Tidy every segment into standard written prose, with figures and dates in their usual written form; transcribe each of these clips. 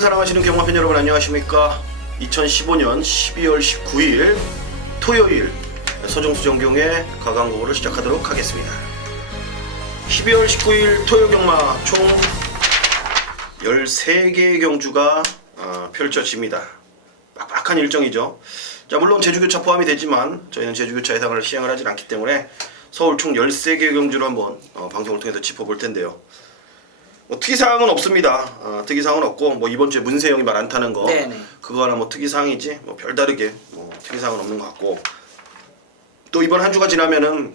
경마를 사랑하시는 경마팬 여러분 안녕하십니까. 2015년 12월 19일 토요일 서정수 정경의 가강고를 시작하도록 하겠습니다. 12월 19일 토요 경마 총 13개의 경주가 펼쳐집니다. 빡빡한 일정이죠. 자, 물론 제주교차 포함이 되지만 저희는 제주교차 예상을 시행을 하진 않기 때문에 서울 총 13개의 경주를 한번 방송을 통해서 짚어볼 텐데요. 특이사항은 없습니다. 특이사항은 없고 이번 주에 문세영이 말 안 타는 거 네네. 그거 하나 특이사항이지 별다르게 특이사항은 없는 것 같고, 또 이번 한 주가 지나면은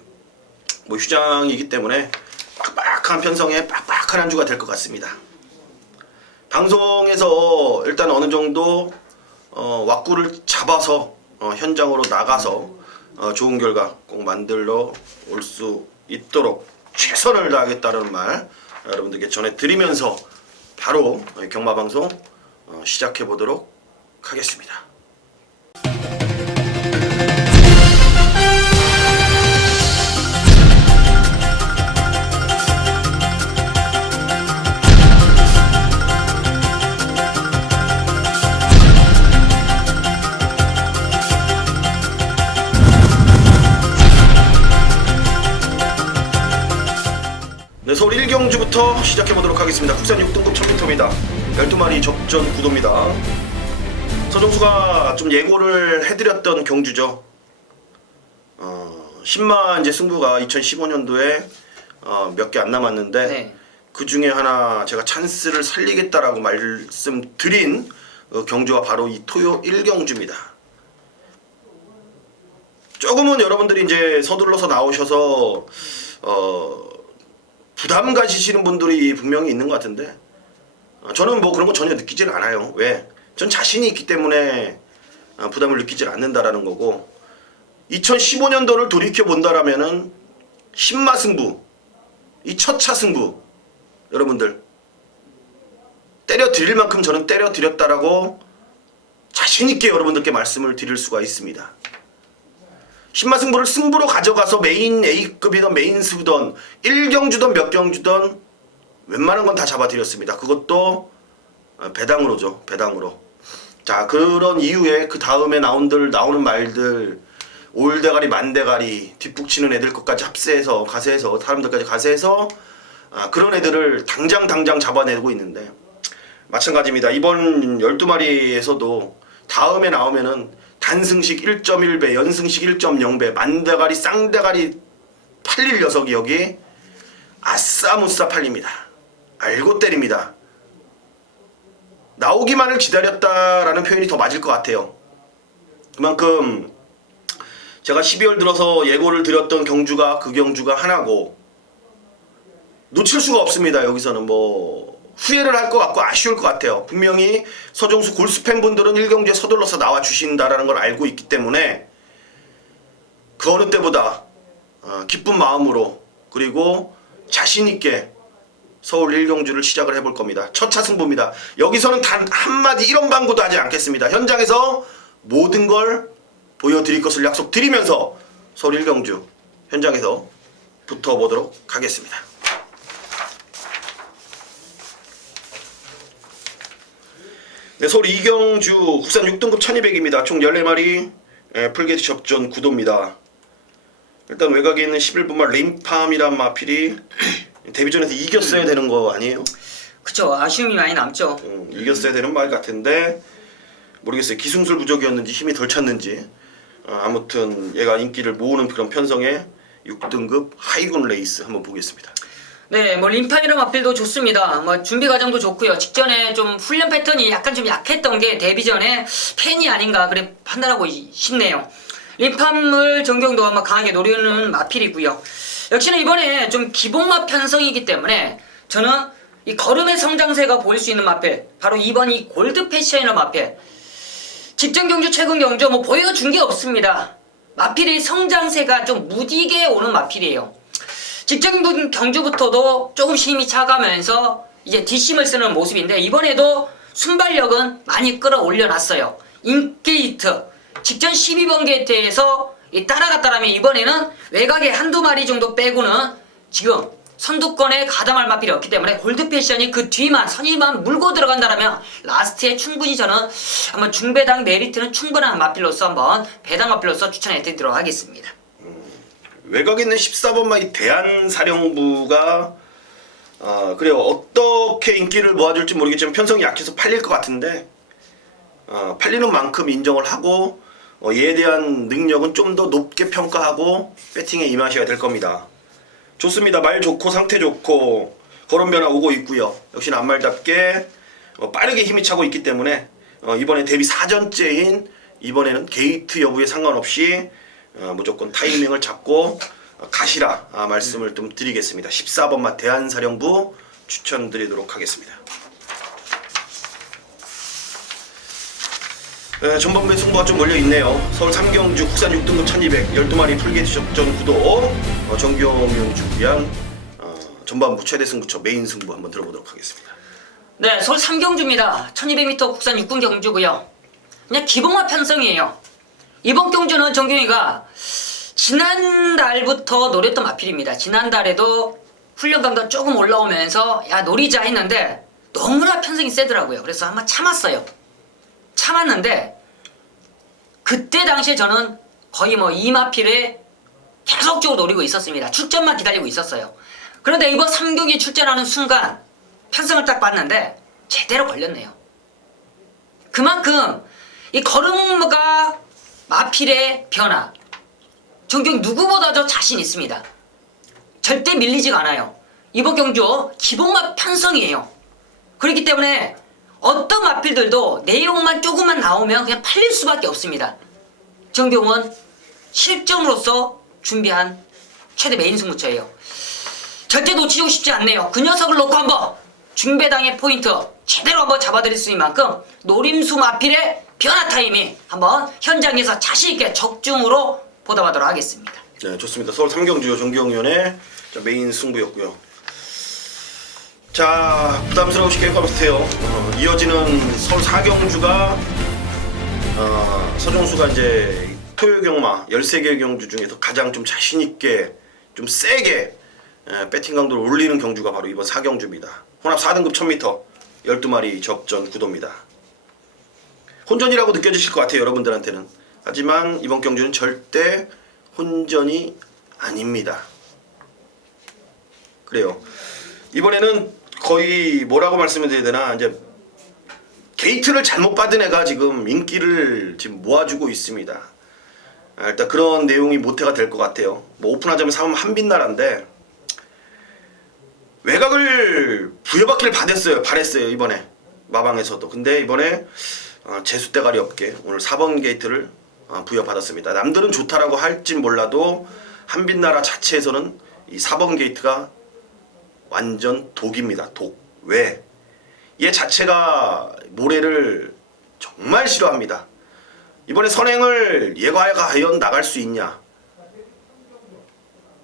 휴장이기 때문에 빡빡한 편성에 빡빡한 한 주가 될 것 같습니다. 방송에서 일단 어느 정도 왁구를 잡아서 현장으로 나가서 좋은 결과 꼭 만들러 올 수 있도록 최선을 다하겠다는 말 여러분들께 전해드리면서 바로 경마방송 시작해보도록 하겠습니다. 네, 서울 1경주부터 시작해보도록 하겠습니다. 국산 6등급 1000m입니다. 12마리 접전 구도입니다. 서정수가 좀 예고를 해드렸던 경주죠. 10만 이제 승부가 2015년도에 몇 개 안 남았는데 네. 그 중에 하나 제가 찬스를 살리겠다라고 말씀드린 경주가 바로 이 토요 1경주입니다. 조금은 여러분들이 이제 서둘러서 나오셔서 부담 가지시는 분들이 분명히 있는 것 같은데 저는 그런 거 전혀 느끼질 않아요. 왜? 전 자신이 있기 때문에 부담을 느끼질 않는다라는 거고, 2015년도를 돌이켜 본다라면은 신마 승부, 이 첫차 승부 여러분들 때려 드릴 만큼 저는 때려 드렸다라고 자신 있게 여러분들께 말씀을 드릴 수가 있습니다. 신마 승부를 승부로 가져가서 메인 A급이던 메인 수던 1경주던 몇 경주던 웬만한 건 다 잡아드렸습니다. 그것도 배당으로죠. 배당으로. 자, 그런 이후에 그 다음에 나오는 말들 올대가리 만대가리 뒷북치는 애들 것까지 합세해서 가세해서 사람들까지 가세해서 그런 애들을 당장 잡아내고 있는데 마찬가지입니다. 이번 12마리에서도 다음에 나오면은 단승식 1.1배, 연승식 1.0배, 만대가리, 쌍대가리 팔릴 녀석이 여기 아싸무싸 팔립니다. 알고 때립니다. 나오기만을 기다렸다라는 표현이 더 맞을 것 같아요. 그만큼 제가 12월 들어서 예고를 드렸던 경주가 그 경주가 하나고 놓칠 수가 없습니다. 여기서는 후회를 할 것 같고 아쉬울 것 같아요. 분명히 서정수 골수 팬분들은 1경주에 서둘러서 나와 주신다라는 걸 알고 있기 때문에 그 어느 때보다 기쁜 마음으로 그리고 자신 있게 서울 1경주를 시작을 해볼 겁니다. 첫차 승부입니다. 여기서는 단 한마디 이런 방구도 하지 않겠습니다. 현장에서 모든 걸 보여드릴 것을 약속드리면서 서울 1경주 현장에서 붙어보도록 하겠습니다. 네, 서울 2경주 국산 6등급 1200입니다. 총 14마리 풀게이트 접전 구도입니다. 일단 외곽에 있는 11분말 림팜이란 마필이 데뷔전에서 이겼어야 되는 거 아니에요? 그쵸, 아쉬움이 많이 남죠. 이겼어야 되는 말 같은데 모르겠어요. 기승술 부족이었는지 힘이 덜 찼는지 아무튼 얘가 인기를 모으는 그런 편성의 6등급 하이군 레이스 한번 보겠습니다. 네, 림팜이랑 마필도 좋습니다. 준비 과정도 좋고요. 직전에 좀 훈련 패턴이 약간 좀 약했던 게 데뷔전에 팬이 아닌가 그래 판단하고 싶네요. 림팜을 정경도 아마 강하게 노리는 마필이고요. 역시나 이번에 좀 기복마 편성이기 때문에 저는 이 걸음의 성장세가 보일 수 있는 마필, 바로 이번 이 골드 패셔이너 마필. 직전 경주, 최근 경주 보여준 게 없습니다. 마필의 성장세가 좀 무디게 오는 마필이에요. 직전 경주부터도 조금씩 힘이 차가면서 이제 뒷심을 쓰는 모습인데 이번에도 순발력은 많이 끌어올려놨어요. 인게이트 직전 12번 게이트에서 따라갔다라면 이번에는 외곽에 한두 마리 정도 빼고는 지금 선두권에 가담할 마필이 없기 때문에 골드 패션이 그 뒤만 선의만 물고 들어간다라면 라스트에 충분히 저는 한번 중배당 메리트는 충분한 마필로서 한번 배당 마필로서 추천해 드리도록 하겠습니다. 외곽에 있는 14번마 이 대한사령부가 그래요. 어떻게 인기를 모아줄지 모르겠지만 편성이 약해서 팔릴 것 같은데 팔리는 만큼 인정을 하고 얘에 대한 능력은 좀 더 높게 평가하고 배팅에 임하셔야 될 겁니다. 좋습니다. 말 좋고 상태 좋고 거론 변화 오고 있고요. 역시나 앞말답게 빠르게 힘이 차고 있기 때문에 이번에 데뷔 4전째인 이번에는 게이트 여부에 상관없이 무조건 타이밍을 잡고 가시라 말씀을 좀 드리겠습니다. 14번마 대한사령부 추천드리도록 하겠습니다. 전반부에 승부가 좀 몰려있네요. 서울 3경주 국산 6등급 1200 12마리 풀게이트 접전 구도 정경용 준비한 전반부 최대 승부처 메인 승부 한번 들어보도록 하겠습니다. 네, 서울 3경주입니다. 1200m 국산 6군 경주고요. 그냥 기본화 편성이에요. 이번 경주는 정경이가 지난달부터 노렸던 마필입니다. 지난달에도 훈련 강도 조금 올라오면서 야 노리자 했는데 너무나 편성이 세더라고요. 그래서 한번 참았는데 그때 당시에 저는 거의 뭐 이 마필에 계속적으로 노리고 있었습니다. 출전만 기다리고 있었어요. 그런데 이번 3경기 출전하는 순간 편성을 딱 봤는데 제대로 걸렸네요. 그만큼 이 걸음과 마필의 변화 정경 누구보다 저 자신 있습니다. 절대 밀리지가 않아요. 이번 경주 기본마 편성이에요. 그렇기 때문에 어떤 마필들도 내용만 조금만 나오면 그냥 팔릴 수밖에 없습니다. 정경은 실점으로서 준비한 최대 메인 승부처예요. 절대 놓치고 싶지 않네요. 그 녀석을 놓고 한번 중배당의 포인트 제대로 한번 잡아드릴 수 있는 만큼 노림수 마필의 변화 타이밍 한번 현장에서 자신있게 적중으로 보답하도록 하겠습니다. 네, 좋습니다. 서울 3경주 정경위원의 메인 승부였고요. 자, 부담스러우시게 같아요. 이어지는 서울 4경주가 서정수가 이제 토요 경마 13개 경주 중에서 가장 좀 자신있게 좀 세게 배팅 강도를 올리는 경주가 바로 이번 4경주입니다. 혼합 4등급 1000m 12마리 접전 구도입니다. 혼전이라고 느껴지실 것 같아요, 여러분들한테는. 하지만 이번 경주는 절대 혼전이 아닙니다. 그래요. 이번에는 거의 뭐라고 말씀을 드려야 되나, 이제 게이트를 잘못 받은 애가 지금 인기를 지금 모아주고 있습니다. 일단 그런 내용이 모태가 될 것 같아요. 뭐 오픈하자면 사면 한빛나라인데 외곽을 부여받기를 바랬어요 이번에 마방에서도. 근데 이번에 재수대가리 없게 오늘 4번 게이트를 부여받았습니다. 남들은 좋다라고 할진 몰라도 한빛나라 자체에서는 이 4번 게이트가 완전 독입니다. 독. 왜? 얘 자체가 모래를 정말 싫어합니다. 이번에 선행을 얘가 과연 나갈 수 있냐?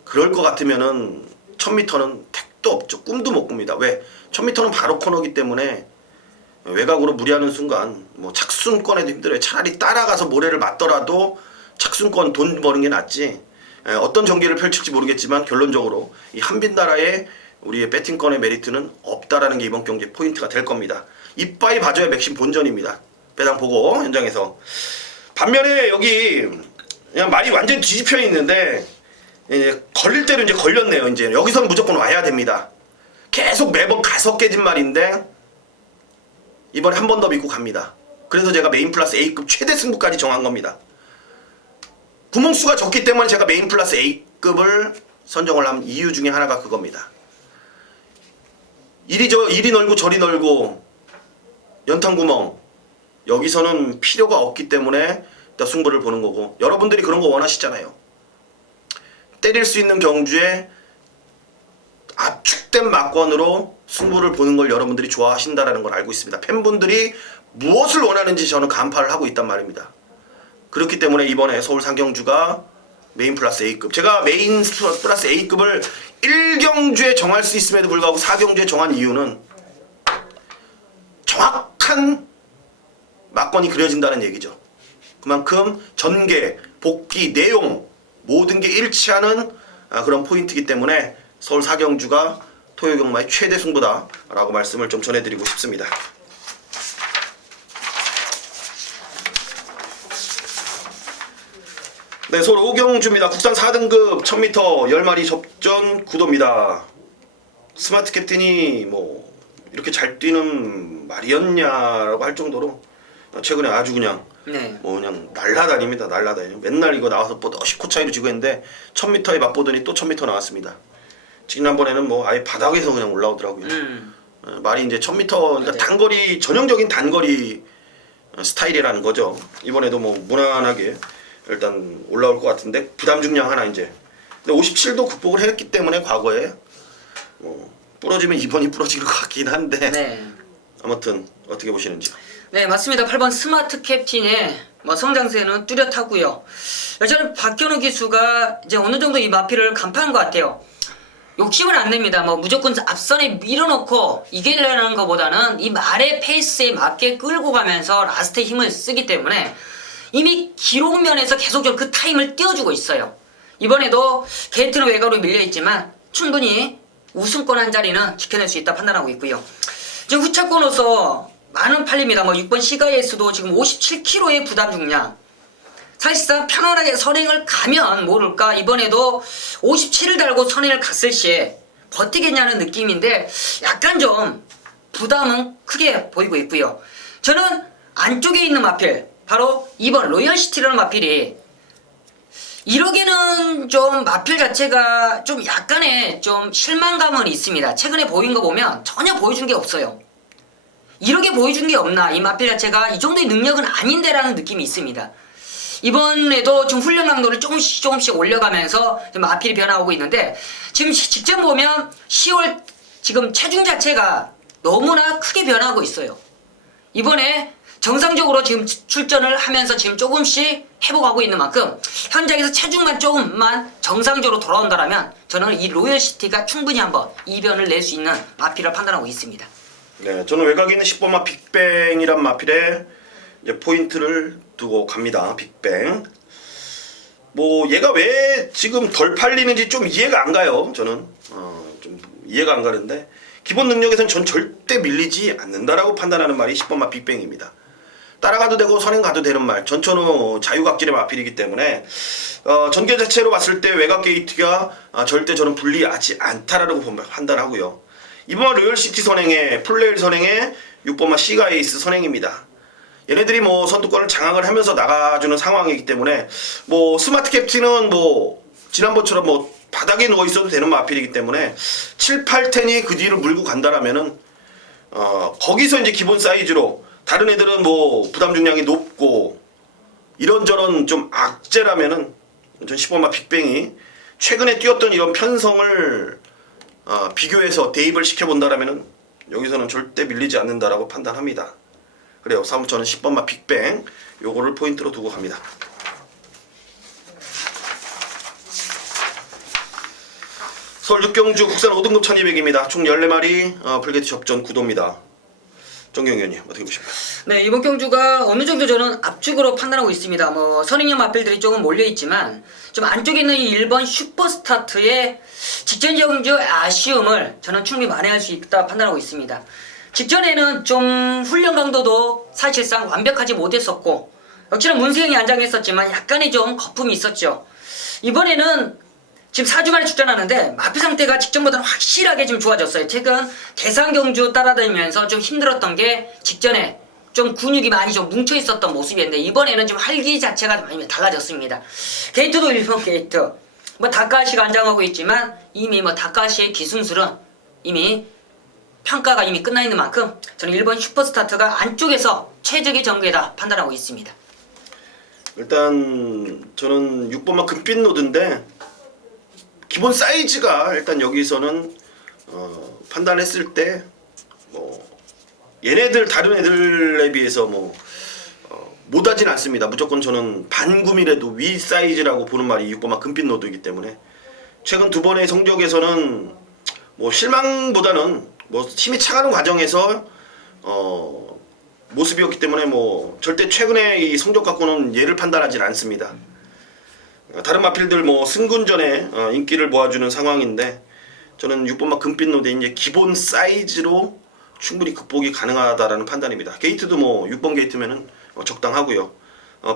그럴 것 같으면은 1000m는 택도 없죠. 꿈도 못 꿉니다. 왜? 1000m는 바로 코너기 때문에 외곽으로 무리하는 순간 뭐 착순권에도 힘들어요. 차라리 따라가서 모래를 맞더라도 착순권 돈 버는 게 낫지. 어떤 전개를 펼칠지 모르겠지만 결론적으로 이 한빛나라의 우리의 배팅권의 메리트는 없다라는 게 이번 경기의 포인트가 될 겁니다. 이빠이 봐줘야 맥심 본전입니다. 배당 보고 현장에서. 반면에 여기 그냥 말이 완전 뒤집혀 있는데 걸릴 대로 이제 걸렸네요. 이제 여기서는 무조건 와야 됩니다. 계속 매번 가서 깨진 말인데 이번에 한 번 더 믿고 갑니다. 그래서 제가 메인 플러스 A급 최대 승부까지 정한 겁니다. 구멍수가 적기 때문에 제가 메인 플러스 A급을 선정을 한 이유 중에 하나가 그겁니다. 이리 넓고 저리 넓고 연탄구멍 여기서는 필요가 없기 때문에 일단 승부를 보는 거고, 여러분들이 그런 거 원하시잖아요. 때릴 수 있는 경주에 압축된 막권으로 승부를 보는 걸 여러분들이 좋아하신다는 걸 알고 있습니다. 팬분들이 무엇을 원하는지 저는 간파를 하고 있단 말입니다. 그렇기 때문에 이번에 서울 3경주가 메인 플러스 A급, 제가 메인 플러스 A급을 1경주에 정할 수 있음에도 불구하고 4경주에 정한 이유는 정확한 막권이 그려진다는 얘기죠. 그만큼 전개, 복귀, 내용 모든 게 일치하는 그런 포인트이기 때문에 서울 4경주가 토요경마의 최대 승부다라고 말씀을 좀 전해드리고 싶습니다. 네, 서울 5경주입니다. 국산 4등급 1000m 10마리 접전 구도입니다. 스마트 캡틴이 뭐 이렇게 잘 뛰는 말이었냐라고 할 정도로 최근에 아주 그냥 네. 뭐 그냥 날라다닙니다. 날라다녀. 맨날 이거 나와서 뽀듯이 코 차이로 지고 했는데 1000m에 맛보더니 또 1000m 나왔습니다. 지난번에는 뭐 아예 바닥에서 그냥 올라오더라고요. 말이 이제 1000m 그러니까 네. 단거리 전형적인 단거리 스타일이라는 거죠. 이번에도 뭐 무난하게 일단 올라올 것 같은데 부담 중량 하나 이제. 근데 57도 극복을 했기 때문에 과거에 부러지면 이번이 부러질 것 같긴 한데 네. 아무튼 어떻게 보시는지요? 네, 맞습니다. 8번 스마트 캡틴의 뭐 성장세는 뚜렷하고요. 여전히 박현우 기수가 이제 어느 정도 이 마피를 간파한 것 같아요. 욕심을 안 냅니다. 뭐 무조건 앞선에 밀어놓고 이기려는 것보다는 이 말의 페이스에 맞게 끌고 가면서 라스트에 힘을 쓰기 때문에 이미 기록 면에서 계속적으로 그 타임을 띄워주고 있어요. 이번에도 게이트는 외곽으로 밀려있지만 충분히 우승권 한 자리는 지켜낼 수 있다 판단하고 있고요. 지금 후차권으로서 많은 팔립니다. 뭐 6번 시가에스도 지금 57kg의 부담 중량. 사실상 편안하게 선행을 가면 모를까 이번에도 57을 달고 선행을 갔을 시에 버티겠냐는 느낌인데 약간 좀 부담은 크게 보이고 있고요. 저는 안쪽에 있는 마필 바로 2번 로열시티라는 마필이 이러기는 좀 마필 자체가 좀 약간의 좀 실망감은 있습니다. 최근에 보인 거 보면 전혀 보여준 게 없어요. 이렇게 보여준 게 없나, 이 마필 자체가 이 정도의 능력은 아닌데 라는 느낌이 있습니다. 이번에도 좀 훈련 강도를 조금씩 올려가면서 좀 마필이 변화하고 있는데 지금 직전 보면 10월 지금 체중 자체가 너무나 크게 변하고 있어요. 이번에 정상적으로 지금 출전을 하면서 지금 조금씩 회복하고 있는 만큼 현장에서 체중만 조금만 정상적으로 돌아온다면 저는 이 로열시티가 충분히 한번 이변을 낼 수 있는 마필을 판단하고 있습니다. 네, 저는 외곽에 있는 10번마 빅뱅이란 마필에 이제 포인트를 두고 갑니다. 빅뱅. 뭐 얘가 왜 지금 덜 팔리는지 좀 이해가 안 가요. 저는 좀 이해가 안 가는데 기본 능력에선 전 절대 밀리지 않는다라고 판단하는 말이 10번마 빅뱅입니다. 따라가도 되고 선행 가도 되는 말. 전천후 자유각질의 마필이기 때문에 전개 자체로 봤을 때 외곽 게이트가 절대 저는 불리하지 않다라고 판단하고요. 이번 로열시티 선행에 플레일 선행에 6번마 시가에이스 선행입니다. 얘네들이 뭐 선두권을 장악을 하면서 나가주는 상황이기 때문에 뭐 스마트 캡틴은 뭐 지난번처럼 뭐 바닥에 누워 있어도 되는 마필이기 때문에 7, 8, 10이 그 뒤를 물고 간다라면은 거기서 이제 기본 사이즈로 다른 애들은 뭐 부담 중량이 높고 이런저런 좀 악재라면은 전 10번마 빅뱅이 최근에 뛰었던 이런 편성을 비교해서 대입을 시켜본다라면은 여기서는 절대 밀리지 않는다라고 판단합니다. 그래요. 저는 10번마 빅뱅 요거를 포인트로 두고 갑니다. 서울 6경주 국산 5등급 1200입니다. 총 14마리 불게트 접전 구도입니다. 정경 의원님 어떻게 보십니까? 네, 이번 경주가 어느 정도 저는 압축으로 판단하고 있습니다. 뭐 선행형 마필들이 조금 몰려있지만 좀 안쪽에 있는 이 1번 슈퍼스타트의 직전 경주 아쉬움을 저는 충분히 만회할 수 있다 판단하고 있습니다. 직전에는 좀 훈련 강도도 사실상 완벽하지 못했었고 역시나 문세영이 안장했었지만 약간의 좀 거품이 있었죠. 이번에는 지금 4주 만에 출전하는데 마피 상태가 직전보다는 확실하게 좀 좋아졌어요. 최근 대상 경주 따라다니면서 좀 힘들었던 게 직전에 좀 근육이 많이 좀 뭉쳐 있었던 모습이었는데 이번에는 좀 활기 자체가 많이 달라졌습니다. 게이트도 1번 게이트. 뭐 다카시가 안장하고 있지만 이미 뭐 다카시의 기술은 이미 평가가 이미 끝나 있는 만큼 저는 1번 슈퍼스타트가 안쪽에서 최적의 전개다 판단하고 있습니다. 일단 저는 6번마 금빛 노드인데 기본 사이즈가 일단 여기서는 판단했을 때 뭐 얘네들 다른 애들에 비해서 뭐 못하진 않습니다. 무조건 저는 반구밀에도 위 사이즈라고 보는 말이 6번마 금빛 노드이기 때문에 최근 두 번의 성적에서는 뭐 실망보다는 뭐 힘이 차가는 과정에서 모습이었기 때문에 뭐 절대 최근의 이 성적 갖고는 얘를 판단하진 않습니다. 다른 마필들 뭐 승군전에 인기를 모아주는 상황인데 저는 6번마 금빛 노드의 이제 기본 사이즈로 충분히 극복이 가능하다라는 판단입니다. 게이트도 뭐 6번 게이트면은 적당하고요.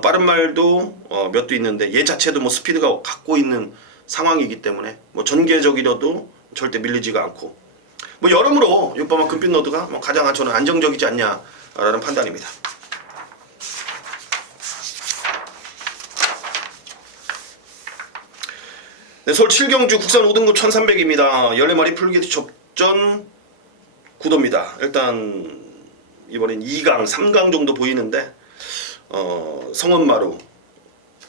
빠른 말도 몇 도 있는데 얘 자체도 뭐 스피드가 갖고 있는 상황이기 때문에 뭐 전개적이라도 절대 밀리지가 않고 뭐 여러모로 6번마 금빛 노드가 뭐 가장 저는 안정적이지 않냐라는 판단입니다. 네, 서울 7경주 국산 5등급 1300입니다. 14마리 풀게이트 접전 구도입니다. 일단 이번엔 2강, 3강 정도 보이는데 성원마루,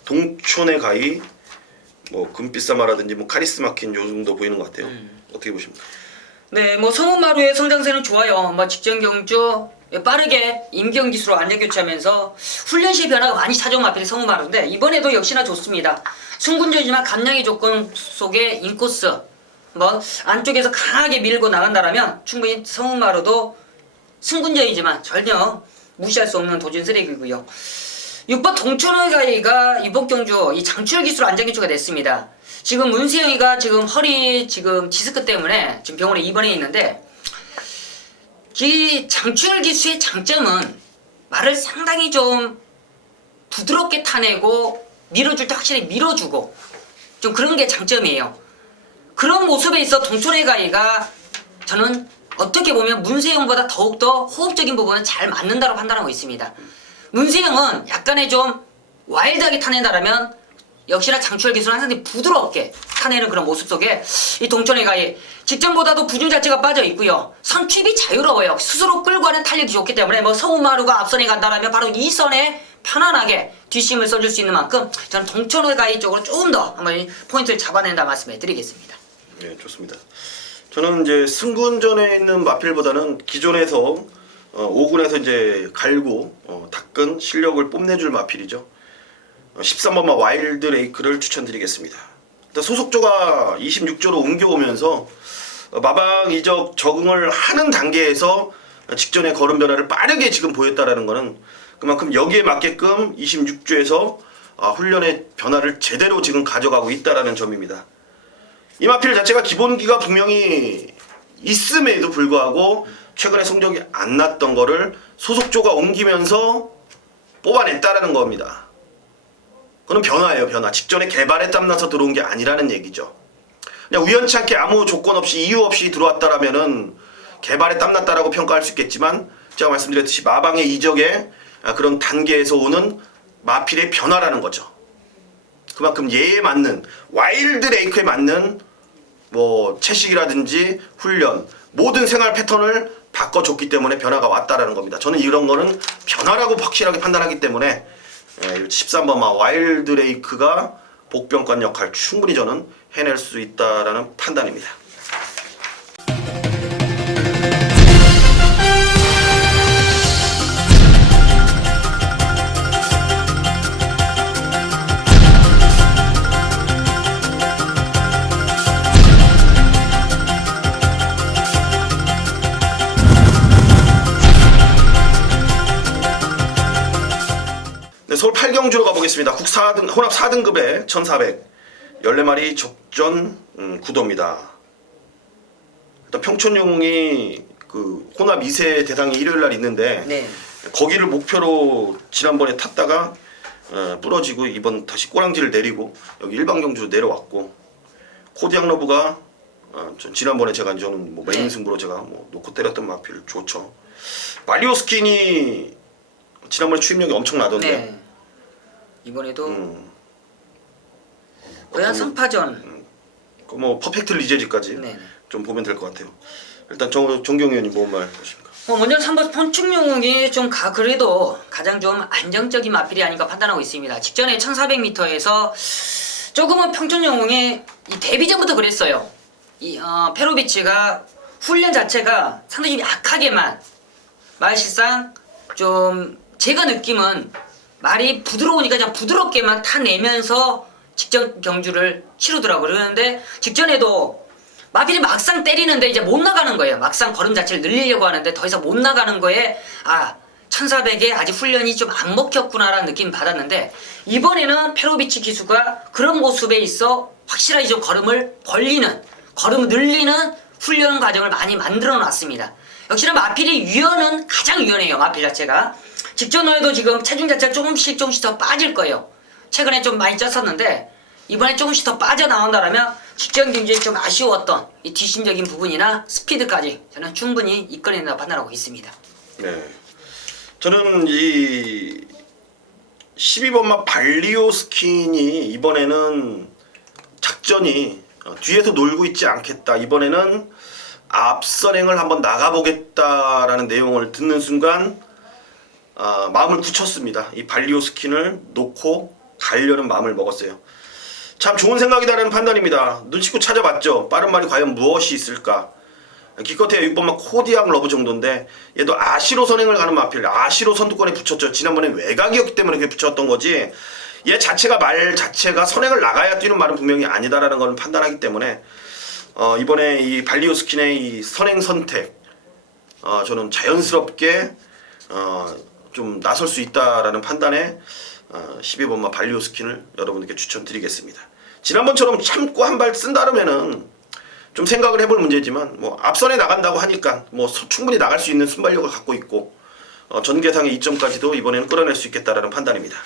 동촌의 가이, 뭐 금빛사마라든지 뭐 카리스마킨 요 정도 보이는 것 같아요. 어떻게 보십니까? 네, 뭐 성운마루의 성장세는 좋아요. 뭐 직전 경주 빠르게 임경 기수로 안전 교체하면서 훈련 시 변화가 많이 찾아온 마필이 성운마루인데 이번에도 역시나 좋습니다. 순군전이지만 감량의 조건 속에 인코스 뭐 안쪽에서 강하게 밀고 나간다라면 충분히 성운마루도 승군전이지만 전혀 무시할 수 없는 도전 쓰레기고요. 6번 동천의 가이가 이번 경주 이 장출 기수로 안전 교체가 됐습니다. 지금 문세영이가 지금 허리 지금 디스크 때문에 지금 병원에 입원해 있는데 이 장출 기수의 장점은 말을 상당히 좀 부드럽게 타내고 밀어줄 때 확실히 밀어주고 좀 그런 게 장점이에요. 그런 모습에 있어 동천의 가이가 저는 어떻게 보면 문세영보다 더욱더 호흡적인 부분은 잘 맞는다고 판단하고 있습니다. 문세영은 약간의 좀 와일드하게 타낸다라면 역시나 장출 기술은 상당히 부드럽게 타내는 그런 모습 속에 이 동천의 가이 직전보다도 부준 자체가 빠져 있고요. 선취입이 자유로워요. 스스로 끌고 가는 탄력이 좋기 때문에 뭐 성운마루가 앞선에 간다라면 바로 이 선에 편안하게 뒷심을 써줄 수 있는 만큼 저는 동천의 가이 쪽으로 조금 더 한번 포인트를 잡아낸다 말씀해 드리겠습니다. 네, 좋습니다. 저는 이제 승군전에 있는 마필보다는 기존에서 5군에서 이제 갈고 닦은 실력을 뽐내줄 마필이죠. 13번마 와일드 레이크를 추천드리겠습니다. 일단 소속조가 26조로 옮겨오면서 마방 이적 적응을 하는 단계에서 직전의 걸음 변화를 빠르게 지금 보였다라는 것은 그만큼 여기에 맞게끔 26조에서 훈련의 변화를 제대로 지금 가져가고 있다라는 점입니다. 이 마필 자체가 기본기가 분명히 있음에도 불구하고 최근에 성적이 안 났던 거를 소속조가 옮기면서 뽑아냈다라는 겁니다. 그건 변화예요, 변화. 직전에 개발에 땀나서 들어온 게 아니라는 얘기죠. 그냥 우연치 않게 아무 조건 없이 이유 없이 들어왔다라면은 개발에 땀났다라고 평가할 수 있겠지만 제가 말씀드렸듯이 마방의 이적의 그런 단계에서 오는 마필의 변화라는 거죠. 그만큼 얘에 맞는 와일드 레이크에 맞는 뭐 채식이라든지 훈련 모든 생활 패턴을 바꿔줬기 때문에 변화가 왔다라는 겁니다. 저는 이런 거는 변화라고 확실하게 판단하기 때문에 13번마 와일드 레이크가 복병관 역할 충분히 저는 해낼 수 있다라는 판단입니다. 서울 8경주로 가보겠습니다. 국 4등, 혼합 4등급에 1400 14마리 접전 구도입니다. 일단 평촌영웅이 그 혼합 2세 대상이 일요일날 있는데 네. 거기를 목표로 지난번에 탔다가 부러지고 이번 다시 꼬랑지를 내리고 여기 일반경주로 내려왔고 코디앙 러브가 지난번에 저는 뭐 메인 승부로 제가 뭐 놓고 때렸던 마필 좋죠. 말리오스킨이 지난번에 추임력이 엄청나던데 네. 이번에도 거의 한 3파전 뭐 퍼펙트 리제지까지 네. 좀 보면 될 것 같아요. 일단 정경 의원님 뭔 말 하십니까? 먼저 3번 pon축용이 좀 그래도 가장 좀 안정적인 마필이 아닌가 판단하고 있습니다. 직전에 1400m에서 조금은 평촌영웅이 이 데뷔 전부터 그랬어요. 이 페로비치가 훈련 자체가 상당히 좀 약하게만 말실상 좀 제가 느낌은 말이 부드러우니까 그냥 부드럽게만 타내면서 직전 경주를 치르더라고요. 그러는데 직전에도 마필이 막상 때리는데 이제 못 나가는 거예요. 막상 걸음 자체를 늘리려고 하는데 더 이상 못 나가는 거에 1400에 아직 훈련이 좀 안 먹혔구나라는 느낌 받았는데 이번에는 페로비치 기수가 그런 모습에 있어 확실하게 좀 걸음을 벌리는 걸음 늘리는 훈련 과정을 많이 만들어 놨습니다. 역시나 마필이 유연은 가장 유연해요. 마필 자체가. 직전후에도 지금 체중 자체가 조금씩 더 빠질 거예요. 최근에 좀 많이 쪘었는데 이번에 조금씩 더 빠져나온다라면 직전 경기에 좀 아쉬웠던 이 뒷심적인 부분이나 스피드까지 저는 충분히 이끌어낸다고 판단하고 있습니다. 네. 저는 이 12번마 발리오 스킨이 이번에는 작전이 뒤에서 놀고 있지 않겠다. 이번에는 앞선행을 한번 나가보겠다라는 내용을 듣는 순간 마음을 굳혔습니다. 이 발리오 스킨을 놓고 가려는 마음을 먹었어요. 참 좋은 생각이다라는 판단입니다. 눈치껏 찾아봤죠. 빠른 말이 과연 무엇이 있을까. 기껏해야 6번마 코디악 러브 정도인데 얘도 아시로 선행을 가는 마필, 아시로 선두권에 붙였죠. 지난번에 외곽이었기 때문에 그게 붙였던 거지 얘 자체가 말 자체가 선행을 나가야 뛰는 말은 분명히 아니다라는 걸 판단하기 때문에 이번에 이 발리오 스킨의 이 선행 선택 저는 자연스럽게 좀 나설 수 있다라는 판단에 12번마 발리오 스킨을 여러분들께 추천드리겠습니다. 지난번처럼 참고 한 발 쓴다면은 좀 생각을 해볼 문제지만 뭐 앞선에 나간다고 하니까 뭐 충분히 나갈 수 있는 순발력을 갖고 있고 전개상의 이점까지도 이번에는 끌어낼 수 있겠다라는 판단입니다.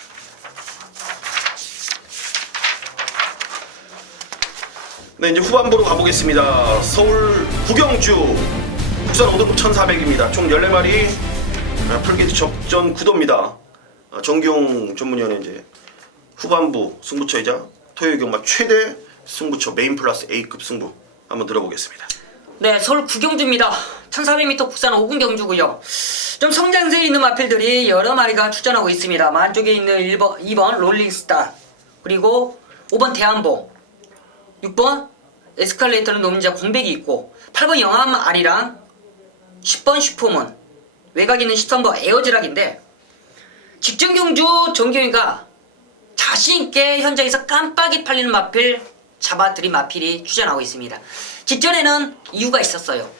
네, 이제 후반부로 가보겠습니다. 서울 구경주 국산 5등급 1400입니다. 총 14마리 풀게이트 접전 구도입니다. 정기용 전문위원회 이제 후반부 승부처이자 토요일 경마 최대 승부처 메인 플러스 A급 승부 한번 들어보겠습니다. 네, 서울 구경주입니다. 1400m 국산 5군 경주고요. 좀 성장세에 있는 마필들이 여러 마리가 출전하고 있습니다. 만쪽에 있는 2번 롤링스타, 그리고 5번 대한봉, 6번 에스컬레이터는 노민자 공백이 있고 8번 영암 아리랑, 10번 슈퍼문, 외곽 있는 13번 에어즈락인데 직전 경주 정경이가 자신있게 현장에서 깜빡이 팔리는 마필 잡아들인 마필이 출전하고 있습니다. 직전에는 이유가 있었어요.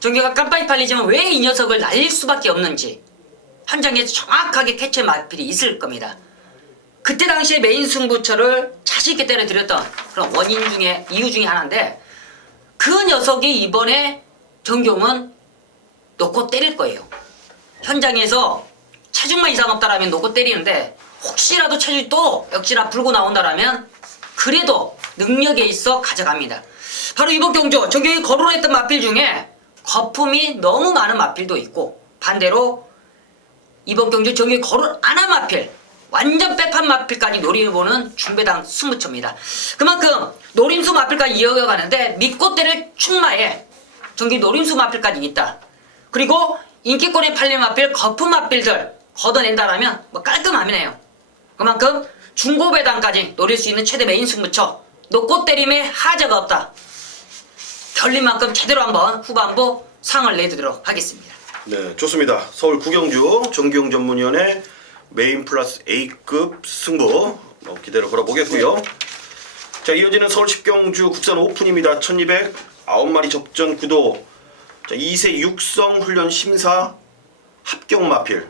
정경이가 깜빡이 팔리지만 왜 이 녀석을 날릴 수밖에 없는지 현장에서 정확하게 캐치한 마필이 있을 겁니다. 그때 당시에 메인 승부처를 자신있게 때려드렸던 그런 이유 중에 하나인데 그 녀석이 이번에 정경은 놓고 때릴 거예요. 현장에서 체중만 이상 없다라면 놓고 때리는데 혹시라도 체중이 또 역시나 불고 나온다라면 그래도 능력에 있어 가져갑니다. 바로 이번 경주 정경이 거론했던 마필 중에 거품이 너무 많은 마필도 있고 반대로 이번 경주 정경이 거론 안 한 마필, 완전 빼판 마필까지 노려보는 중배당 승부처입니다. 그만큼 노림수 마필까지 이어가는데 믿고 때릴 충마에 정경이 노림수 마필까지 있다. 그리고 인기권에 팔린 마필, 거품 마필들 걷어낸다라면 뭐 깔끔하네요. 그만큼 중고배당까지 노릴 수 있는 최대 메인 승부처, 놓고 때림에 하자가 없다. 결린 만큼 제대로 한번 후반부 상을 내드리도록 하겠습니다. 네, 좋습니다. 서울 구경주 정기용 전문위원회 메인 플러스 A급 승부 기대를 걸어보겠고요. 자, 이어지는 서울 10경주 국산 오픈입니다. 1209마리 접전 구도. 자, 2세 육성 훈련 심사 합격 마필.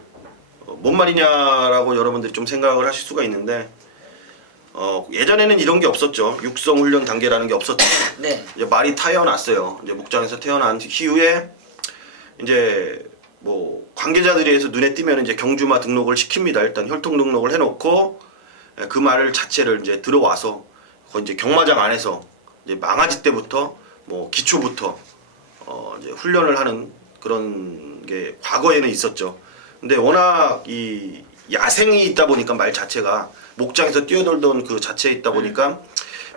뭔 말이냐라고 여러분들이 좀 생각을 하실 수가 있는데 예전에는 이런 게 없었죠. 육성 훈련 단계라는 게 없었죠. 네. 이제 말이 태어났어요. 이제 목장에서 태어난 이후에 이제 뭐 관계자들에 의해서 눈에 띄면 이제 경주마 등록을 시킵니다. 일단 혈통 등록을 해놓고 그 말 자체를 이제 들어와서 거의 이제 경마장 안에서 이제 망아지 때부터 뭐 기초부터 이제 훈련을 하는 그런 게 과거에는 있었죠. 근데 워낙 이 야생이 있다 보니까 말 자체가 목장에서 뛰어돌던 그 자체에 있다 보니까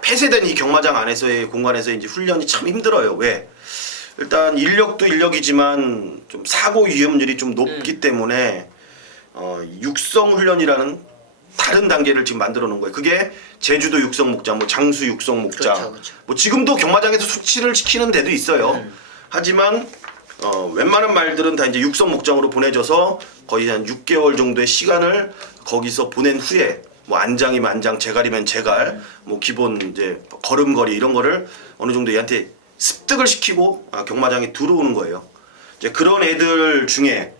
폐쇄된 이 경마장 안에서의 공간에서 이제 훈련이 참 힘들어요. 왜? 일단 인력도 인력이지만 좀 사고 위험률이 좀 높기 때문에 육성 훈련이라는 다른 단계를 지금 만들어 놓은 거예요. 그게 제주도 육성 목장, 뭐 장수 육성 목장, 그렇죠. 뭐 지금도 경마장에서 수치를 시키는 데도 있어요. 하지만 웬만한 말들은 다 이제 육성 목장으로 보내져서 거의 한 6개월 정도의 시간을 거기서 보낸 후에 뭐 안장이면 안장, 제갈이면 제갈, 뭐 기본 이제 걸음걸이 이런 거를 어느 정도 얘한테 습득을 시키고 경마장에 들어오는 거예요. 이제 그런 애들 중에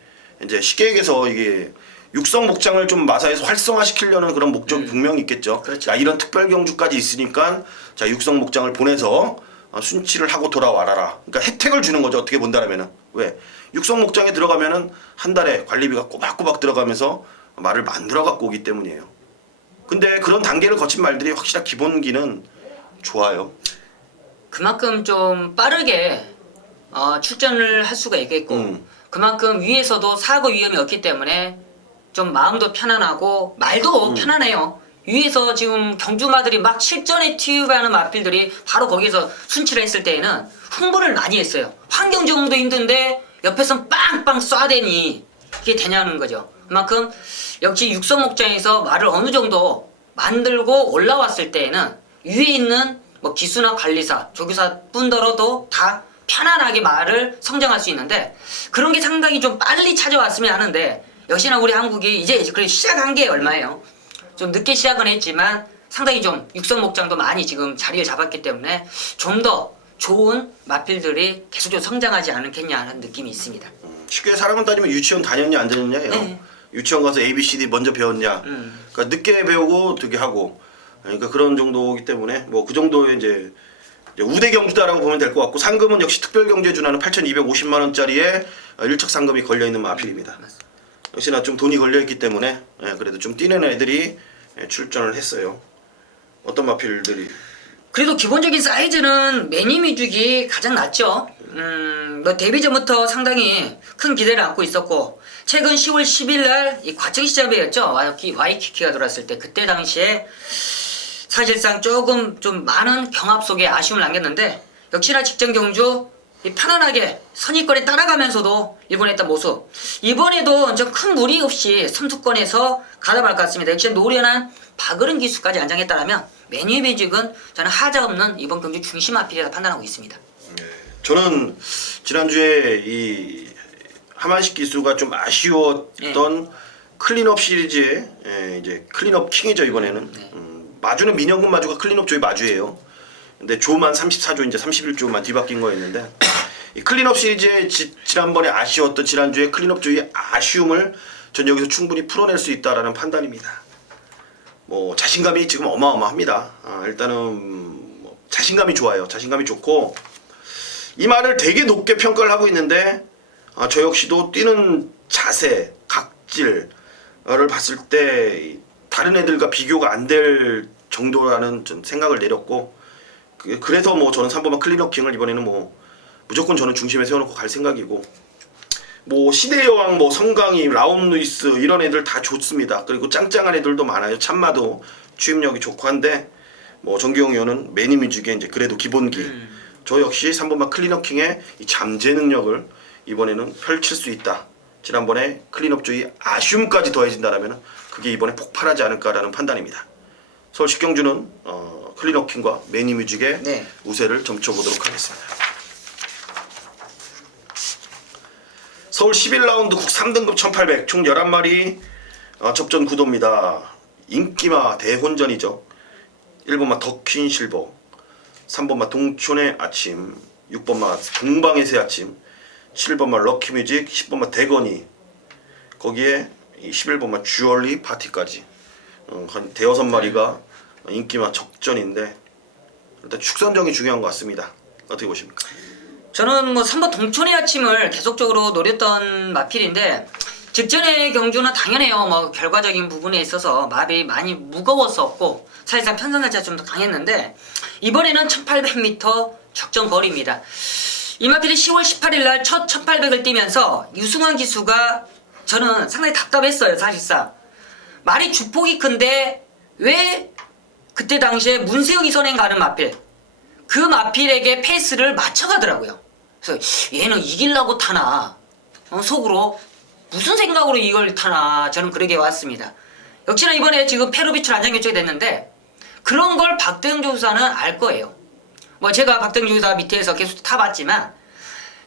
이제 쉽게 얘기해서 이게 육성 목장을 좀 마사에서 활성화시키려는 그런 목적이 분명히 있겠죠. 그렇죠. 자, 이런 특별 경주까지 있으니까 자, 육성 목장을 보내서 순치를 하고 돌아와라. 그러니까 혜택을 주는 거죠. 어떻게 본다면은. 왜? 육성 목장에 들어가면은 한 달에 관리비가 꼬박꼬박 들어가면서 말을 만들어 갖고 오기 때문이에요. 근데 그런 단계를 거친 말들이 확실히 기본기는 좋아요. 그만큼 좀 빠르게 출전을 할 수가 있겠고 그만큼 위에서도 사고 위험이 없기 때문에 좀 마음도 편안하고 말도 편안해요. 위에서 지금 경주마들이 막 실전에 투입하는 마필들이 바로 거기서 순치를 했을 때에는 흥분을 많이 했어요. 환경 적응도 힘든데 옆에선 빵빵 쏴대니 이게 되냐는 거죠. 그만큼 역시 육성 목장에서 말을 어느 정도 만들고 올라왔을 때에는 위에 있는 뭐 기수나 관리사, 조교사 뿐더러도 다 편안하게 말을 성장할 수 있는데 그런 게 상당히 좀 빨리 찾아왔으면 하는데 역시나 우리 한국이 이제 그래 시작한 게 얼마예요? 좀 늦게 시작은 했지만 상당히 좀 육성 목장도 많이 지금 자리를 잡았기 때문에 좀 더 좋은 마필들이 계속적으로 성장하지 않겠냐 하는 느낌이 있습니다. 쉽게 사람은 따지면 유치원 다녔냐 안 다녔냐예요. 네. 유치원 가서 ABCD 먼저 배웠냐. 그러니까 늦게 배우고 되게 하고. 그러니까 그런 정도이기 때문에 뭐 그 정도의 이제 우대 경주다라고 보면 될 것 같고 상금은 역시 특별 경주에 준하는 8,250만 원짜리의 일척 상금이 걸려 있는 마필입니다. 역시나 좀 돈이 걸려 있기 때문에 그래도 좀 뛰는 애들이 출전을 했어요. 어떤 마필들이? 그래도 기본적인 사이즈는 매니미죽이 가장 낫죠. 뭐 데뷔 전부터 상당히 큰 기대를 안고 있었고 최근 10월 10일 날 이 과청 시합이었죠. 와이키키가 들어왔을 때 그때 당시에 사실상 조금 좀 많은 경합 속에 아쉬움을 남겼는데 역시나 직전 경주 편안하게 선입권에 따라가면서도 일본했던 모습 이번에도 좀 큰 무리 없이 선수권에서 가담할 것 같습니다. 역시 노련한 박으른 기수까지 안장했다면 매니미직은 저는 하자없는 이번 경주 중심 앞이라 판단하고 있습니다. 저는 지난주에 이 하만식 기수가 좀 아쉬웠던 클린업 시리즈의 이제 클린업 킹이죠 이번에는. 마주는 민영군 마주가 클린업 조의 마주예요. 근데 조만 34조 이제 31조만 뒤바뀐 거였는데 이 클린업 시리즈의 지난번에 아쉬웠던 지난주에 클린업 조의 아쉬움을 전 여기서 충분히 풀어낼 수 있다라는 판단입니다. 뭐 자신감이 지금 어마어마합니다. 일단은 뭐 자신감이 좋아요. 자신감이 좋고 이 말을 되게 높게 평가를 하고 있는데 저 역시도 뛰는 자세, 각질을 봤을 때 다른 애들과 비교가 안 될 정도라는 좀 생각을 내렸고 그래서 뭐 저는 3번만 클린업킹을 이번에는 뭐 무조건 저는 중심에 세워놓고 갈 생각이고 뭐 시대여왕 뭐 성강이 라움 루이스 이런 애들 다 좋습니다. 그리고 짱짱한 애들도 많아요. 참마도 추임력이 좋고 한데 뭐 정기용 의원은 매니뮤직의 이제 그래도 기본기 저 역시 3번만 클린업킹의 이 잠재 능력을 이번에는 펼칠 수 있다. 지난번에 클린업주의 아쉬움까지 더해진다라면 그게 이번에 폭발하지 않을까라는 판단입니다. 서울 식경주는 클린업킹과 매니뮤직의 우세를 점쳐보도록 하겠습니다. 서울 11라운드 국 3등급 1800 총 11마리 접전 구도입니다. 인기마 대혼전이죠. 1번마 더퀸 실버, 3번마 동촌의 아침, 6번마 동방의 새 아침, 7번마 럭키뮤직, 10번마 대건이, 거기에 11번마 주얼리 파티까지 한 대여섯 마리가 인기마 적전인데 일단 축선정이 중요한 것 같습니다. 어떻게 보십니까? 저는 뭐 3번 동촌의 아침을 계속적으로 노렸던 마필인데 직전의 경주는 당연해요. 뭐 결과적인 부분에 있어서 마비 많이 무거웠었고 사실상 편성자체가 좀 더 강했는데 이번에는 1800m 적정 거리입니다. 이 마필이 10월 18일 날 첫 1800을 뛰면서 유승환 기수가 저는 상당히 답답했어요. 사실상 말이 주폭이 큰데 왜 그때 당시에 문세영이 선행 가는 마필 그 마필에게 페이스를 맞춰가더라고요. 그래서 얘는 이기려고 타나 속으로 무슨 생각으로 이걸 타나 저는 그러게 왔습니다. 역시나 이번에 지금 페로비출 안전교체가 됐는데 그런 걸 박대영 조사는 알 거예요. 뭐 제가 박대영 조사 밑에서 계속 타봤지만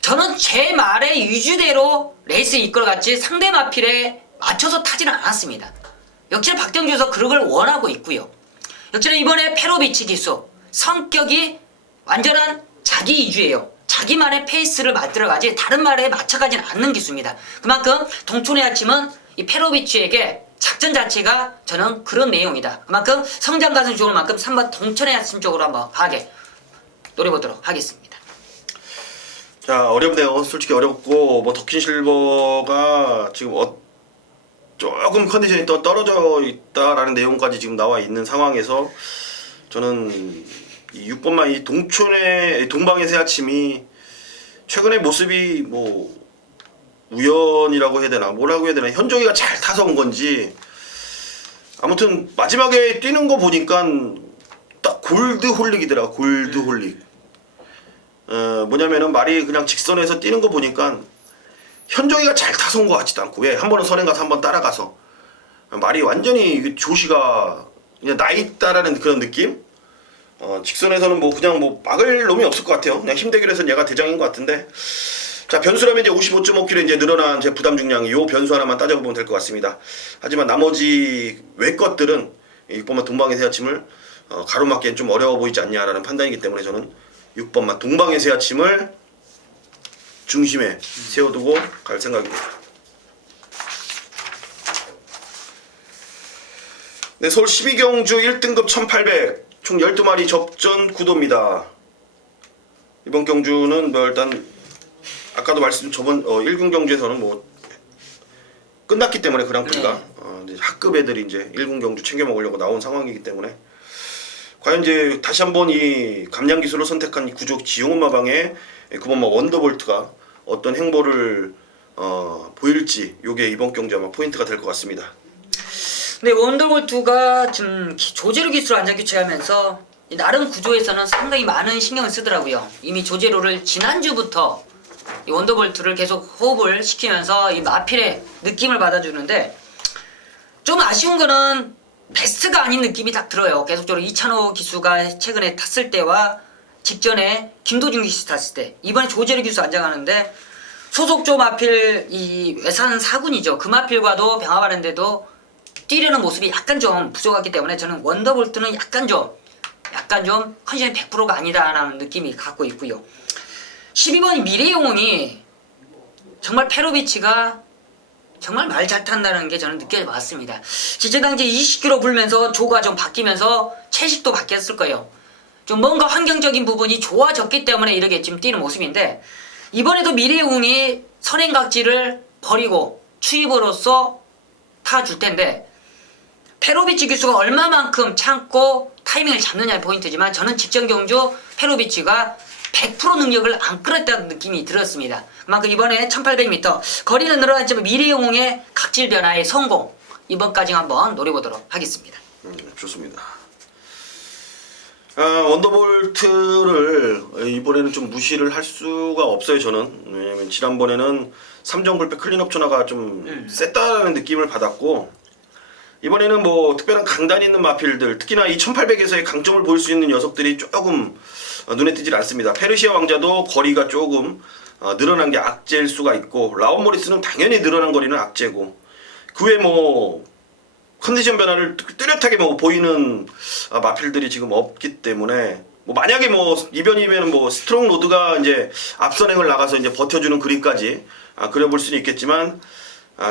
저는 제 말의 유주대로 레이스에 이끌어갔지 상대 마필에 맞춰서 타지는 않았습니다. 역시나 박대영 조사 그런 걸 원하고 있고요. 역시나 이번에 페로비치 기수 성격이 완전한 자기 이주예요. 자기만의 페이스를 만들어가지 다른 말에 맞춰가지는 않는 기수입니다. 그만큼 동촌의 아침은 이 페로비치에게 작전 자체가 저는 그런 내용이다. 그만큼 성장 가능성이 좋을 만큼 3번 동촌의 아침 쪽으로 한번 가게 노려보도록 하겠습니다. 자, 어렵네요. 솔직히 어렵고 뭐 더킨 실버가 지금 조금 컨디션이 또 떨어져 있다라는 내용까지 지금 나와 있는 상황에서 저는 이 6번만 이 동촌의 동방의 새아침이 최근의 모습이 뭐 우연이라고 해야 되나 뭐라고 해야 되나 현종이가 잘 타서 온 건지 아무튼 마지막에 뛰는 거 보니까 딱 골드홀릭이더라. 골드홀릭. 뭐냐면은 말이 그냥 직선에서 뛰는 거 보니까 현종이가 잘 타서 온 것 같지도 않고 왜 한 번은 선행 가서 한 번 따라가서 말이 완전히 조시가 그냥 나 있다라는 그런 느낌? 직선에서는 뭐 그냥 뭐 막을 놈이 없을 것 같아요. 그냥 힘대결에서는 얘가 대장인 것 같은데. 자, 변수라면 이제 55.5kg 이제 늘어난 제 부담 중량이 요 변수 하나만 따져보면 될 것 같습니다. 하지만 나머지 외 것들은 이 6번만 동방의 새아침을 가로막기엔 좀 어려워 보이지 않냐라는 판단이기 때문에 저는 6번만 동방의 새아침을 중심에 세워두고 갈 생각입니다. 네, 서울 12경주 1등급 1800 총 12마리 접전 구도입니다. 이번 경주는 뭐 일단 아까도 말씀 저번 1군 경주에서는 뭐 끝났기 때문에 그랑프리가 이제 학급 애들이 이제 1군 경주 챙겨 먹으려고 나온 상황이기 때문에 과연 이제 다시 한번 이 감량 기술을 선택한 이 구조 지용훈 마방의 9번마 원더볼트가 어떤 행보를 보일지 요게 이번 경주 아마 포인트가 될 것 같습니다. 네, 원더볼트가 지금 조제로 기술을 안전 교체하면서 나름 구조에서는 상당히 많은 신경을 쓰더라고요. 이미 조제로를 지난주부터 이 원더볼트를 계속 호흡을 시키면서 이 마필의 느낌을 받아주는데 좀 아쉬운 거는 베스트가 아닌 느낌이 딱 들어요. 계속적으로 이찬호 기수가 최근에 탔을 때와 직전에 김도준 기수 탔을 때 이번에 조제로 기수 안장하는데 소속조 마필 이 외산 4군이죠. 그 마필과도 병합하는데도 뛰려는 모습이 약간 좀 부족하기 때문에 저는 원더볼트는 약간 좀 컨디션이 100%가 아니다라는 느낌이 갖고 있고요. 12번이 미래영웅이 정말 페로비치가 정말 말 잘 탄다는 게 저는 느껴져 왔습니다. 지체당제 20km 불면서 조가 좀 바뀌면서 채식도 바뀌었을 거예요. 좀 뭔가 환경적인 부분이 좋아졌기 때문에 이렇게 지금 뛰는 모습인데 이번에도 미래영웅이 선행각지를 버리고 추입으로써 타줄 텐데 페로비치 기수가 얼마만큼 참고 타이밍을 잡느냐의 포인트지만 저는 직전 경주 페로비치가 100% 능력을 안 끌었다는 느낌이 들었습니다. 그만큼 이번에 1800m 거리는 늘어났지만 미래영웅의 각질 변화의 성공 이번까지 한번 노려보도록 하겠습니다. 좋습니다. 원더볼트를 이번에는 좀 무시를 할 수가 없어요. 저는 왜냐면 지난번에는 3점 불패 클린업 전화가 좀 셌다는 느낌을 받았고 이번에는 뭐 특별한 강단 있는 마필들 특히나 이 1800에서의 강점을 보일 수 있는 녀석들이 조금 눈에 띄질 않습니다. 페르시아 왕자도 거리가 조금 늘어난 게 악재일 수가 있고 라온 모리스는 당연히 늘어난 거리는 악재고 그 외에 뭐 컨디션 변화를 뚜렷하게 뭐 보이는 마필들이 지금 없기 때문에 뭐 만약에 뭐 이변이면은 뭐 스트롱 로드가 이제 앞선행을 나가서 이제 버텨주는 그림까지 그려볼 수는 있겠지만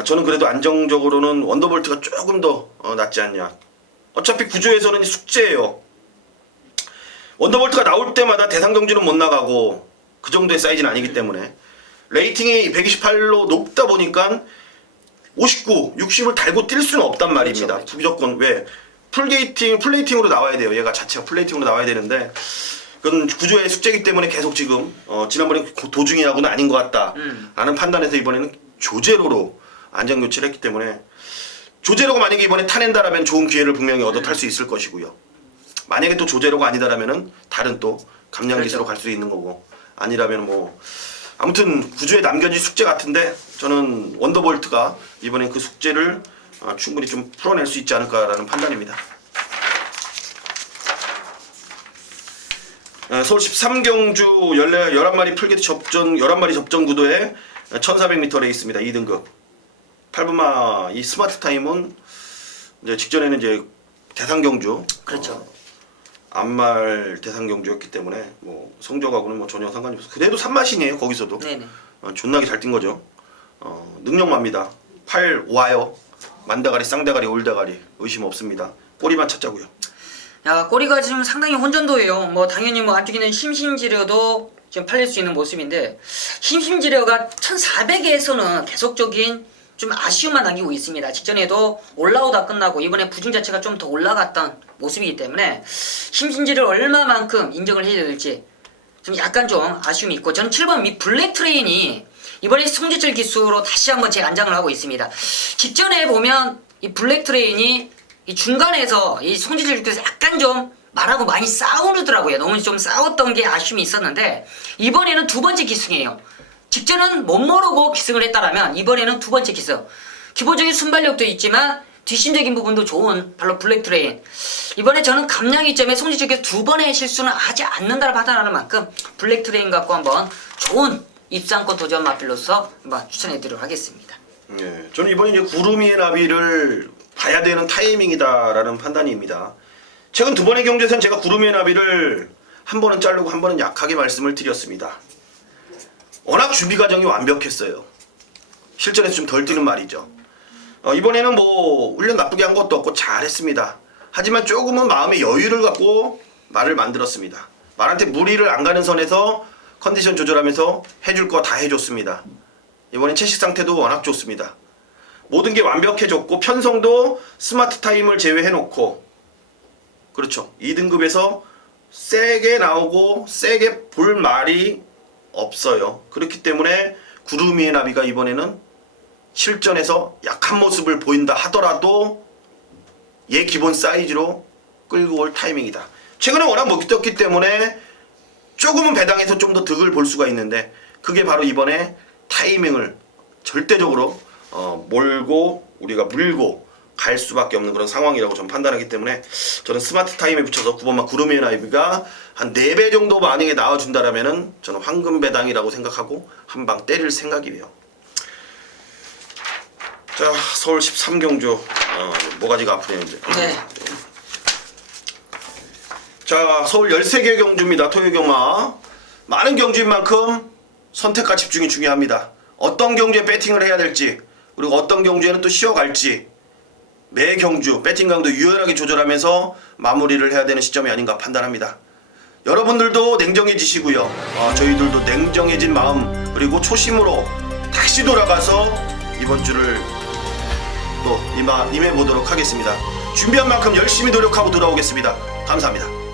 저는 그래도 안정적으로는 원더볼트가 조금 더 낫지 않냐. 어차피 구조에서는 숙제예요. 원더볼트가 나올 때마다 대상 경주는 못 나가고 그 정도의 사이즈는 아니기 때문에 레이팅이 128로 높다 보니까 59, 60을 달고 뛸 수는 없단 말입니다. 그렇죠. 무조건 왜 플레이팅으로 나와야 돼요. 얘가 자체가 플레이팅으로 나와야 되는데 그건 구조의 숙제이기 때문에 계속 지금 지난번에 도중이하고는 아닌 것 같다 라는 판단에서 이번에는 조제로로 안전 교체를 했기 때문에 조제로가 만약에 이번에 타낸다라면 좋은 기회를 분명히 얻어 탈 수 있을 것이고요. 만약에 또 조제로가 아니다라면은 다른 또 감량 기수로 갈 수 있는 거고 아니라면 뭐 아무튼 구조에 남겨진 숙제 같은데 저는 원더볼트가 이번엔 그 숙제를 충분히 좀 풀어낼 수 있지 않을까라는 판단입니다. 서울 13경주 11마리 풀게트 접전 11마리 접전 구도에 1400m 레이스입니다. 2등급 8분마 이 스마트 타임은 이제 직전에는 이제 대상 경주 그렇죠. 암말 대상 경주였기 때문에 뭐 성적하고는 뭐 전혀 상관이 없어. 그래도 3마신이에요 거기서도. 네네. 존나게 잘 뛴 거죠. 능력마입니다. 팔 와요. 만대가리, 쌍대가리, 올대가리 의심 없습니다. 꼬리만 찾자고요. 야, 꼬리가 지금 상당히 혼전도예요. 뭐 당연히 뭐 안쪽에는 심신지려도 지금 팔릴 수 있는 모습인데, 심신지려가 1400에서는 계속적인 좀 아쉬움만 남기고 있습니다. 직전에도 올라오다 끝나고 이번에 부중 자체가 좀 더 올라갔던 모습이기 때문에 심신지를 얼마만큼 인정을 해야 될지 좀 약간 좀 아쉬움이 있고, 저는 7번 미 블랙 트레인이 이번에 성지철 기수로 다시 한번 재안장을 하고 있습니다. 직전에 보면 이 블랙 트레인이 이 중간에서 이 성지철 기수에서 약간 좀 말하고 많이 싸우더라고요. 너무 좀 싸웠던 게 아쉬움이 있었는데, 이번에는 두 번째 기승이에요. 직전은 못 모르고 기승을 했다라면 이번에는 두 번째 기승. 기본적인 순발력도 있지만 뒷심적인 부분도 좋은 바로 블랙 트레인. 이번에 저는 감량이점에 성지철 기수 두 번의 실수는 하지 않는다를 판단하는 만큼 블랙 트레인 갖고 한번 좋은 입상권 도전 마필로서 한번 추천해드리도록 하겠습니다. 예, 저는 이번에 이제 구름이의 나비를 봐야 되는 타이밍이다라는 판단입니다. 최근 두 번의 경주에서는 제가 구름이의 나비를 한 번은 자르고 한 번은 약하게 말씀을 드렸습니다. 워낙 준비 과정이 완벽했어요. 실전에서 좀 덜 뛰는 말이죠. 이번에는 뭐 훈련 나쁘게 한 것도 없고 잘했습니다. 하지만 조금은 마음의 여유를 갖고 말을 만들었습니다. 말한테 무리를 안 가는 선에서 컨디션 조절하면서 해줄 거 다 해줬습니다. 이번엔 채식 상태도 워낙 좋습니다. 모든 게 완벽해졌고 편성도 스마트 타임을 제외해놓고, 그렇죠, 2등급에서 세게 나오고 세게 볼 말이 없어요. 그렇기 때문에 구름이의 나비가 이번에는 실전에서 약한 모습을 보인다 하더라도 얘 기본 사이즈로 끌고 올 타이밍이다. 최근에 워낙 먹기 떴기 때문에 조금은 배당해서 좀 더 득을 볼 수가 있는데, 그게 바로 이번에 타이밍을 절대적으로 몰고 우리가 물고 갈 수밖에 없는 그런 상황이라고 저는 판단하기 때문에, 저는 스마트 타임에 붙여서 9번마 구름이의 나비가 한 4배 정도 만약에 나와준다라면은 저는 황금 배당이라고 생각하고 한 방 때릴 생각이에요. 자, 서울 13경주 모가지가 아프네요 이제. 네. 자, 서울 13개 경주입니다. 토요 경마. 많은 경주인 만큼 선택과 집중이 중요합니다. 어떤 경주에 배팅을 해야 될지, 그리고 어떤 경주에는 또 쉬어갈지, 매 경주 배팅 강도 유연하게 조절하면서 마무리를 해야 되는 시점이 아닌가 판단합니다. 여러분들도 냉정해지시고요. 저희들도 냉정해진 마음, 그리고 초심으로 다시 돌아가서 이번 주를 또 임해보도록 하겠습니다. 준비한 만큼 열심히 노력하고 돌아오겠습니다. 감사합니다.